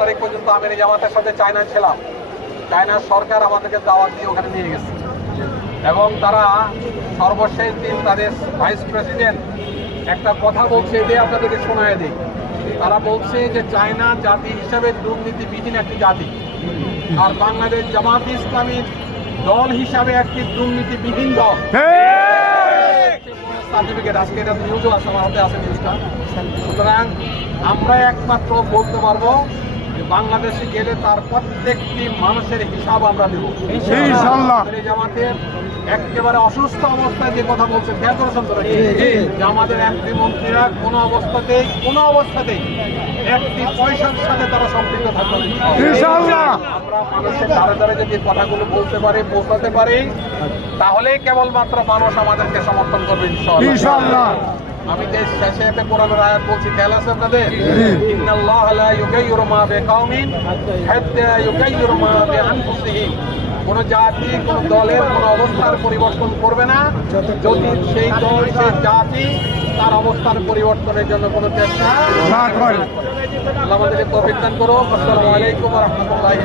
তারিখ পর্যন্ত আমির জামাতের সাথে চায়না ছিলাম। চায়নার সরকার আমাদেরকে দাওয়াত দিয়ে ওখানে নিয়ে গেছে। এবং তারা সর্বশেষ দিন তাদের ভাইস প্রেসিডেন্ট একটা কথা বলছে যে আপনাদেরকে শোনায় দিই। তারা বলছে যে চায়না জাতি হিসাবে দুর্নীতিবিহীন একটি জাতি। আর বাংলাদেশ জামাত ইসলামী দল হিসাবে একটি দুর্নীতিবিহীন দল। সার্টিফিকেট আজকে এটা নিউজও আছে আমার হাতে আছে নিউজটা সুতরাং আমরা একমাত্র বলতে পারব বাংলাদেশে গেলে তার প্রত্যেকটি মানুষের হিসাব আমরা দেবো। জামাতের একেবারে অসুস্থ অবস্থায় যে কথা বলছে খেয়াল করেছেন যে আমাদের এমপি মন্ত্রীরা কোনো অবস্থাতেই কোনো অবস্থাতেই একটি পয়সার সাথে তারা সম্পৃক্ত থাকবে আমরা মানুষের ধারে ধারে যদি কথাগুলো বলতে পারি পৌঁছাতে পারি তাহলেই কেবলমাত্র মানুষ আমাদেরকে সমর্থন করবে ইনশাআল্লাহ। আমি যে শেষে একটা কোরআনের আয়াত বলছি খেয়াল আছে আপনাদের? ইন্নাল্লাহ লা ইউগাইয়িরু মা বিকাউমিন হাত্তা ইউগাইয়িরু মা বিআনফুসিহিম। কোন জাতি কোন দলের কোন অবস্থার পরিবর্তন করবে না। যদি সেই দল সেই জাতি তার অবস্থার পরিবর্তনের জন্য কোনো চেষ্টা আমাদেরকে তৌফিক দান করো আসসালামু আলাইকুম রাহমাতুল্লাহি